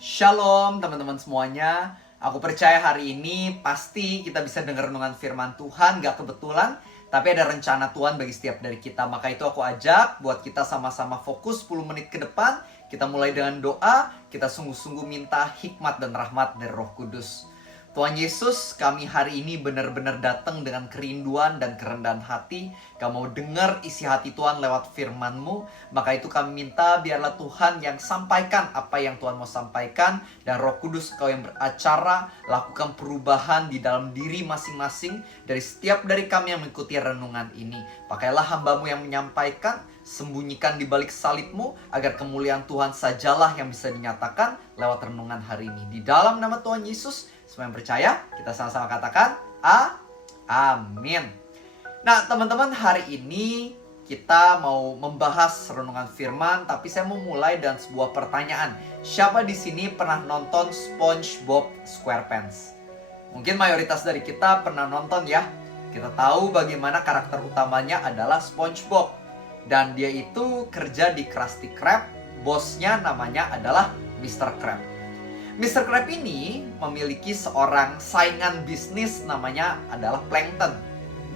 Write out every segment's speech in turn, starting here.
Shalom teman-teman semuanya. Aku percaya hari ini pasti kita bisa dengar renungan firman Tuhan. Gak kebetulan, tapi ada rencana Tuhan bagi setiap dari kita. Maka itu aku ajak buat kita sama-sama fokus 10 menit ke depan. Kita mulai dengan doa. Kita sungguh-sungguh minta hikmat dan rahmat dari Roh Kudus. Tuhan Yesus, kami hari ini benar-benar datang dengan kerinduan dan kerendahan hati. Kami mau dengar isi hati Tuhan lewat firman-Mu. Maka itu kami minta biarlah Tuhan yang sampaikan apa yang Tuhan mau sampaikan. Dan Roh Kudus Kau yang beracara, lakukan perubahan di dalam diri masing-masing. Dari setiap dari kami yang mengikuti renungan ini. Pakailah hamba-Mu yang menyampaikan, sembunyikan di balik salib-Mu, agar kemuliaan Tuhan sajalah yang bisa dinyatakan lewat renungan hari ini. Di dalam nama Tuhan Yesus, semua yang percaya, kita sama-sama katakan amin. Nah teman-teman, hari ini kita mau membahas renungan firman, tapi saya mau mulai dengan sebuah pertanyaan. Siapa di sini pernah nonton SpongeBob SquarePants? Mungkin mayoritas dari kita pernah nonton ya. Kita tahu bagaimana karakter utamanya adalah SpongeBob. Dan dia itu kerja di Krusty Krab. Bosnya namanya adalah Mr. Krab. Mr. Krab ini memiliki seorang saingan bisnis namanya adalah Plankton.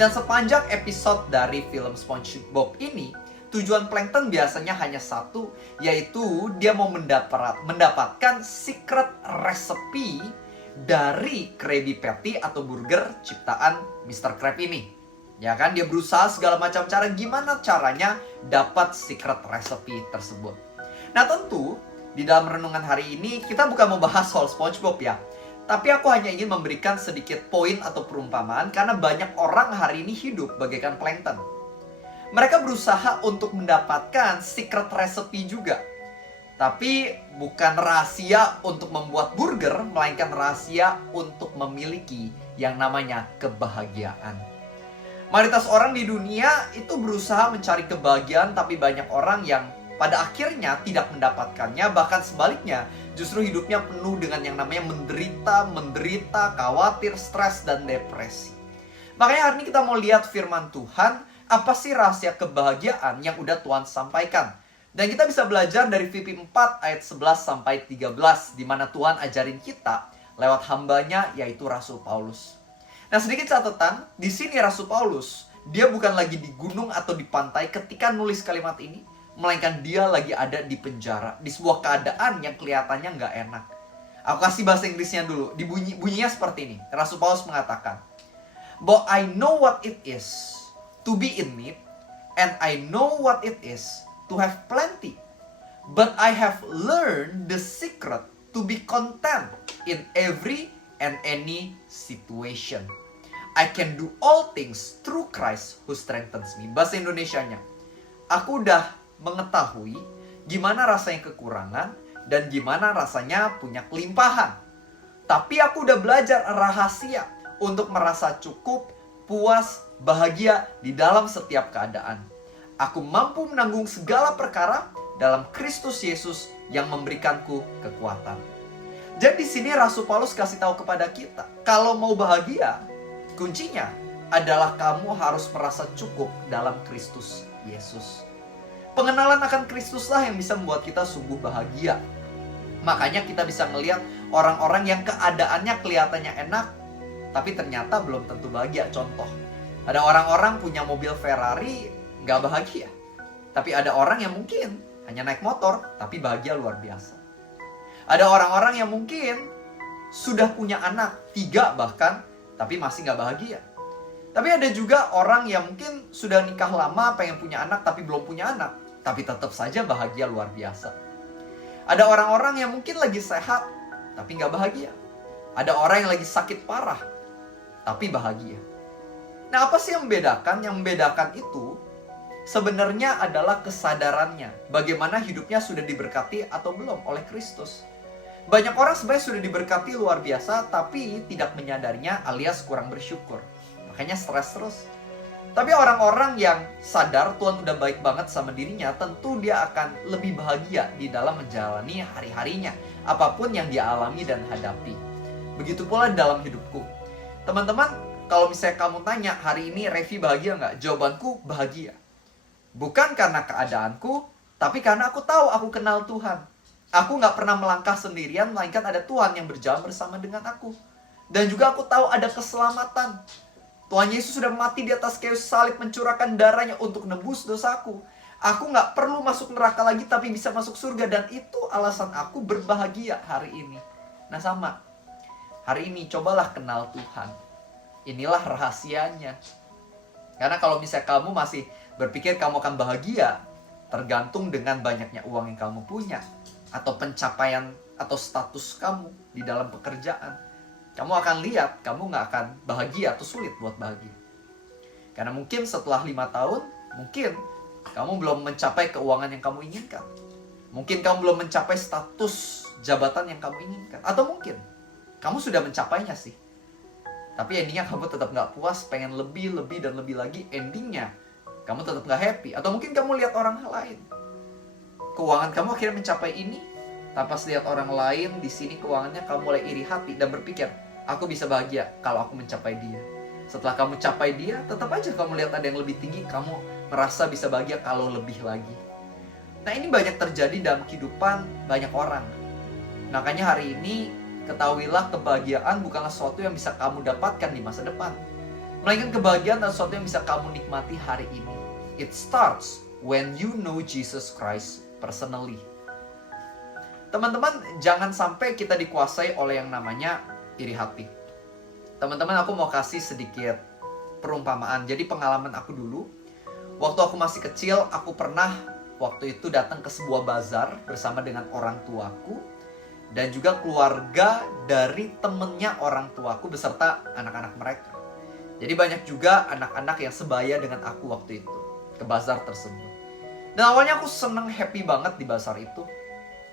Dan sepanjang episode dari film SpongeBob ini, tujuan Plankton biasanya hanya satu, yaitu dia mau mendapatkan secret recipe dari Krabby Patty atau burger ciptaan Mr. Krab ini. Ya kan, dia berusaha segala macam cara gimana caranya dapat secret recipe tersebut. Nah tentu, di dalam renungan hari ini kita bukan membahas soal SpongeBob ya. Tapi aku hanya ingin memberikan sedikit poin atau perumpamaan karena banyak orang hari ini hidup bagaikan Plankton. Mereka berusaha untuk mendapatkan secret recipe juga. Tapi bukan rahasia untuk membuat burger, melainkan rahasia untuk memiliki yang namanya kebahagiaan. Mayoritas orang di dunia itu berusaha mencari kebahagiaan, tapi banyak orang yang pada akhirnya tidak mendapatkannya. Bahkan sebaliknya, justru hidupnya penuh dengan yang namanya menderita, khawatir, stres, dan depresi. Makanya hari ini kita mau lihat firman Tuhan. Apa sih rahasia kebahagiaan yang udah Tuhan sampaikan? Dan kita bisa belajar dari Filipi 4 ayat 11 sampai 13, di mana Tuhan ajarin kita lewat hambanya, yaitu Rasul Paulus. Nah sedikit catatan, di sini Rasul Paulus, dia bukan lagi di gunung atau di pantai ketika nulis kalimat ini, melainkan dia lagi ada di penjara, di sebuah keadaan yang kelihatannya nggak enak. Aku kasih bahasa Inggrisnya dulu, bunyinya seperti ini. Rasul Paulus mengatakan, "But I know what it is to be in need, and I know what it is to have plenty. But I have learned the secret to be content in every and any situation. I can do all things through Christ who strengthens me." Bahasa Indonesianya, aku udah mengetahui gimana rasanya kekurangan dan gimana rasanya punya kelimpahan. Tapi aku udah belajar rahasia untuk merasa cukup, puas, bahagia di dalam setiap keadaan. Aku mampu menanggung segala perkara dalam Kristus Yesus yang memberikanku kekuatan. Jadi di sini Rasul Paulus kasih tahu kepada kita, kalau mau bahagia, kuncinya adalah kamu harus merasa cukup dalam Kristus Yesus. Pengenalan akan Kristuslah yang bisa membuat kita sungguh bahagia. Makanya kita bisa melihat orang-orang yang keadaannya kelihatannya enak, tapi ternyata belum tentu bahagia. Contoh, ada orang-orang punya mobil Ferrari, nggak bahagia. Tapi ada orang yang mungkin hanya naik motor, tapi bahagia luar biasa. Ada orang-orang yang mungkin sudah punya anak, 3 bahkan, tapi masih nggak bahagia. Tapi ada juga orang yang mungkin sudah nikah lama, pengen punya anak, tapi belum punya anak, tapi tetap saja bahagia luar biasa. Ada orang-orang yang mungkin lagi sehat, tapi nggak bahagia. Ada orang yang lagi sakit parah, tapi bahagia. Nah apa sih yang membedakan? Yang membedakan itu sebenarnya adalah kesadarannya. Bagaimana hidupnya sudah diberkati atau belum oleh Kristus. Banyak orang sebenarnya sudah diberkati luar biasa, tapi tidak menyadarinya alias kurang bersyukur. Makanya stres terus. Tapi orang-orang yang sadar Tuhan udah baik banget sama dirinya, tentu dia akan lebih bahagia di dalam menjalani hari-harinya, apapun yang dia alami dan hadapi. Begitu pula dalam hidupku. Teman-teman, kalau misalnya kamu tanya, hari ini Revi bahagia nggak? Jawabanku bahagia. Bukan karena keadaanku, tapi karena aku tahu aku kenal Tuhan. Aku nggak pernah melangkah sendirian, melainkan ada Tuhan yang berjalan bersama dengan aku. Dan juga aku tahu ada keselamatan. Tuhan Yesus sudah mati di atas kayu salib, mencurahkan darahnya untuk nebus dosaku. Aku nggak perlu masuk neraka lagi, tapi bisa masuk surga. Dan itu alasan aku berbahagia hari ini. Nah sama, hari ini cobalah kenal Tuhan. Inilah rahasianya. Karena kalau misalnya kamu masih berpikir kamu akan bahagia tergantung dengan banyaknya uang yang kamu punya, atau pencapaian atau status kamu di dalam pekerjaan, kamu akan lihat kamu nggak akan bahagia atau sulit buat bahagia. Karena mungkin setelah 5 tahun, mungkin kamu belum mencapai keuangan yang kamu inginkan. Mungkin kamu belum mencapai status jabatan yang kamu inginkan. Atau mungkin kamu sudah mencapainya sih, tapi endingnya kamu tetap nggak puas, pengen lebih, dan lebih lagi. Endingnya kamu tetap nggak happy. Atau mungkin kamu lihat orang lain, keuangan kamu akhirnya mencapai ini, tapi pas lihat orang lain di sini keuangannya, kamu mulai iri hati dan berpikir, aku bisa bahagia kalau aku mencapai dia. Setelah kamu capai dia, tetap aja kamu lihat ada yang lebih tinggi, kamu merasa bisa bahagia kalau lebih lagi. Nah ini banyak terjadi dalam kehidupan banyak orang. Makanya hari ini ketahuilah, kebahagiaan bukanlah sesuatu yang bisa kamu dapatkan di masa depan, melainkan kebahagiaan adalah sesuatu yang bisa kamu nikmati hari ini. It starts when you know Jesus Christ personally. Teman-teman, jangan sampai kita dikuasai oleh yang namanya iri hati. Teman-teman, aku mau kasih sedikit perumpamaan. Jadi pengalaman aku dulu, waktu aku masih kecil, aku pernah waktu itu datang ke sebuah bazar bersama dengan orang tuaku dan juga keluarga dari temennya orang tuaku beserta anak-anak mereka. Jadi banyak juga anak-anak yang sebaya dengan aku waktu itu ke bazar tersebut. Dan awalnya aku seneng, happy banget di bazar itu.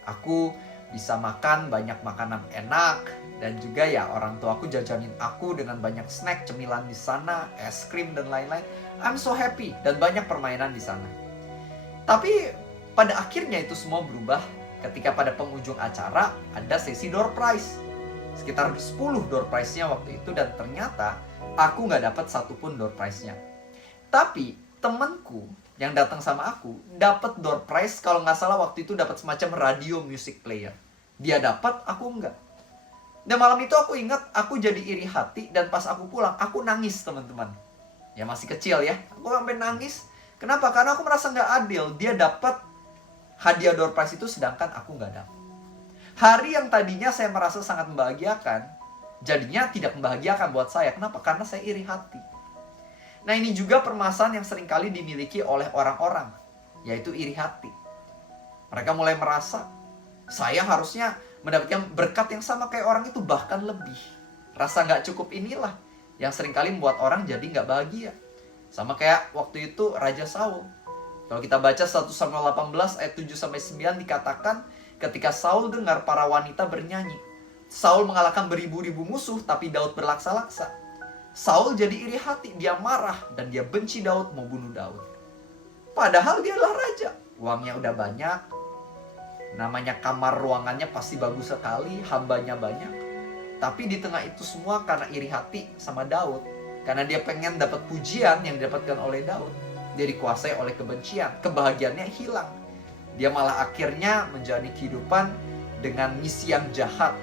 Aku bisa makan banyak makanan enak, dan juga ya orang tua aku jajanin aku dengan banyak snack, cemilan di sana, es krim dan lain-lain. I'm so happy, dan banyak permainan di sana. Tapi pada akhirnya itu semua berubah ketika pada penghujung acara ada sesi door prize. Sekitar 10 door prize-nya waktu itu, dan ternyata aku nggak dapat satupun door prize-nya. Tapi temanku yang datang sama aku dapat door prize, kalau nggak salah waktu itu dapat semacam radio music player. Dia dapat, aku nggak. Dan malam itu aku ingat, aku jadi iri hati, dan pas aku pulang aku nangis, teman-teman. Ya masih kecil ya, aku sampai nangis. Kenapa? Karena aku merasa nggak adil. Dia dapat hadiah door prize itu, sedangkan aku nggak dapat. Hari yang tadinya saya merasa sangat membahagiakan, jadinya tidak membahagiakan buat saya. Kenapa? Karena saya iri hati. Nah ini juga permasalahan yang seringkali dimiliki oleh orang-orang, yaitu iri hati. Mereka mulai merasa, saya harusnya mendapatkan berkat yang sama kayak orang itu, bahkan lebih. Rasa nggak cukup inilah yang seringkali membuat orang jadi nggak bahagia. Sama kayak waktu itu Raja Saul. Kalau kita baca 1 Samuel 18 ayat 7-9 dikatakan, ketika Saul dengar para wanita bernyanyi, Saul mengalahkan beribu-ribu musuh, tapi Daud berlaksa-laksa. Saul jadi iri hati, dia marah, dan dia benci Daud, mau bunuh Daud. Padahal dia adalah raja, uangnya udah banyak, namanya kamar ruangannya pasti bagus sekali, hambanya banyak. Tapi di tengah itu semua karena iri hati sama Daud, karena dia pengen dapat pujian yang didapatkan oleh Daud, dia dikuasai oleh kebencian, kebahagiaannya hilang. Dia malah akhirnya menjalani kehidupan dengan misi yang jahat,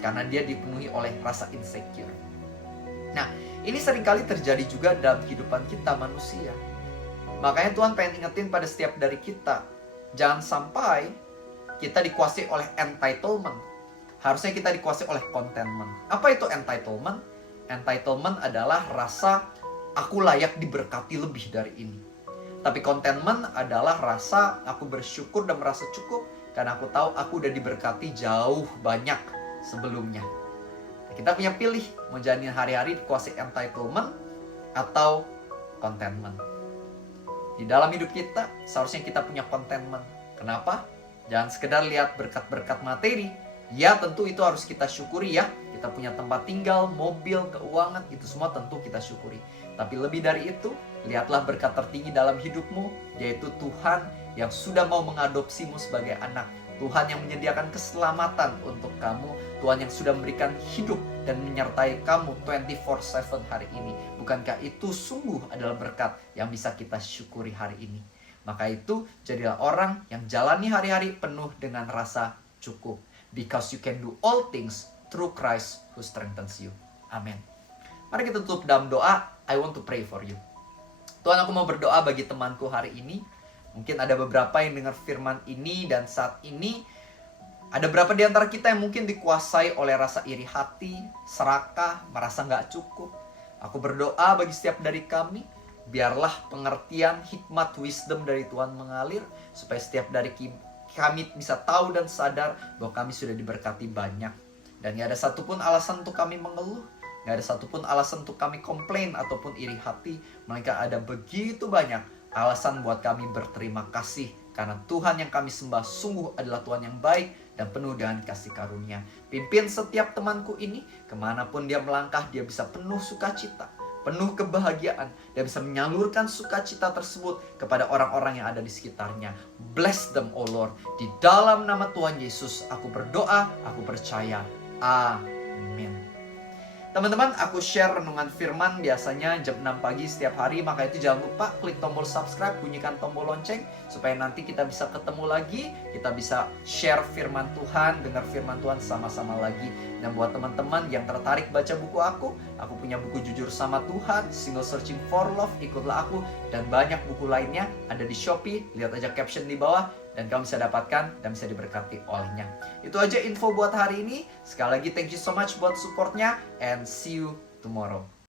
karena dia dipenuhi oleh rasa insecure. Nah, ini seringkali terjadi juga dalam kehidupan kita manusia. Makanya Tuhan pengen ingetin pada setiap dari kita, jangan sampai kita dikuasai oleh entitlement. Harusnya kita dikuasai oleh contentment. Apa itu entitlement? Entitlement adalah rasa aku layak diberkati lebih dari ini. Tapi contentment adalah rasa aku bersyukur dan merasa cukup karena aku tahu aku udah diberkati jauh banyak sebelumnya. Kita punya pilih, mau jalanin hari-hari dikuasai entitlement atau contentment. Di dalam hidup kita, seharusnya kita punya contentment. Kenapa? Jangan sekedar lihat berkat-berkat materi. Ya tentu itu harus kita syukuri ya. Kita punya tempat tinggal, mobil, keuangan, itu semua tentu kita syukuri. Tapi lebih dari itu, lihatlah berkat tertinggi dalam hidupmu, yaitu Tuhan yang sudah mau mengadopsimu sebagai anak. Tuhan yang menyediakan keselamatan untuk kamu. Tuhan yang sudah memberikan hidup dan menyertai kamu 24/7 hari ini. Bukankah itu sungguh adalah berkat yang bisa kita syukuri hari ini? Maka itu jadilah orang yang jalani hari-hari penuh dengan rasa cukup. Because you can do all things through Christ who strengthens you. Amin. Mari kita tutup dalam doa. I want to pray for you. Tuhan, aku mau berdoa bagi temanku hari ini. Mungkin ada beberapa yang dengar firman ini dan saat ini ada beberapa di antara kita yang mungkin dikuasai oleh rasa iri hati, serakah, merasa nggak cukup. Aku berdoa bagi setiap dari kami, biarlah pengertian, hikmat, wisdom dari Tuhan mengalir, supaya setiap dari kami bisa tahu dan sadar bahwa kami sudah diberkati banyak. Dan gak ada satupun alasan untuk kami mengeluh, gak ada satupun alasan untuk kami komplain ataupun iri hati, melainkan ada begitu banyak alasan buat kami berterima kasih. Karena Tuhan yang kami sembah sungguh adalah Tuhan yang baik dan penuh dengan kasih karunia. Pimpin setiap temanku ini, kemanapun dia melangkah, dia bisa penuh sukacita, penuh kebahagiaan, dan bisa menyalurkan sukacita tersebut kepada orang-orang yang ada di sekitarnya. Bless them, oh Lord. Di dalam nama Tuhan Yesus, aku berdoa, aku percaya. Amin. Teman-teman, aku share renungan firman biasanya jam 6 pagi setiap hari. Maka itu jangan lupa klik tombol subscribe, bunyikan tombol lonceng, supaya nanti kita bisa ketemu lagi, kita bisa share firman Tuhan, dengar firman Tuhan sama-sama lagi. Dan buat teman-teman yang tertarik baca buku aku punya buku Jujur Sama Tuhan, Single Searching for Love, Ikutlah Aku, dan banyak buku lainnya ada di Shopee. Lihat aja caption di bawah, dan kamu bisa dapatkan dan bisa diberkati olehnya. Itu aja info buat hari ini. Sekali lagi thank you so much buat supportnya, and see you tomorrow.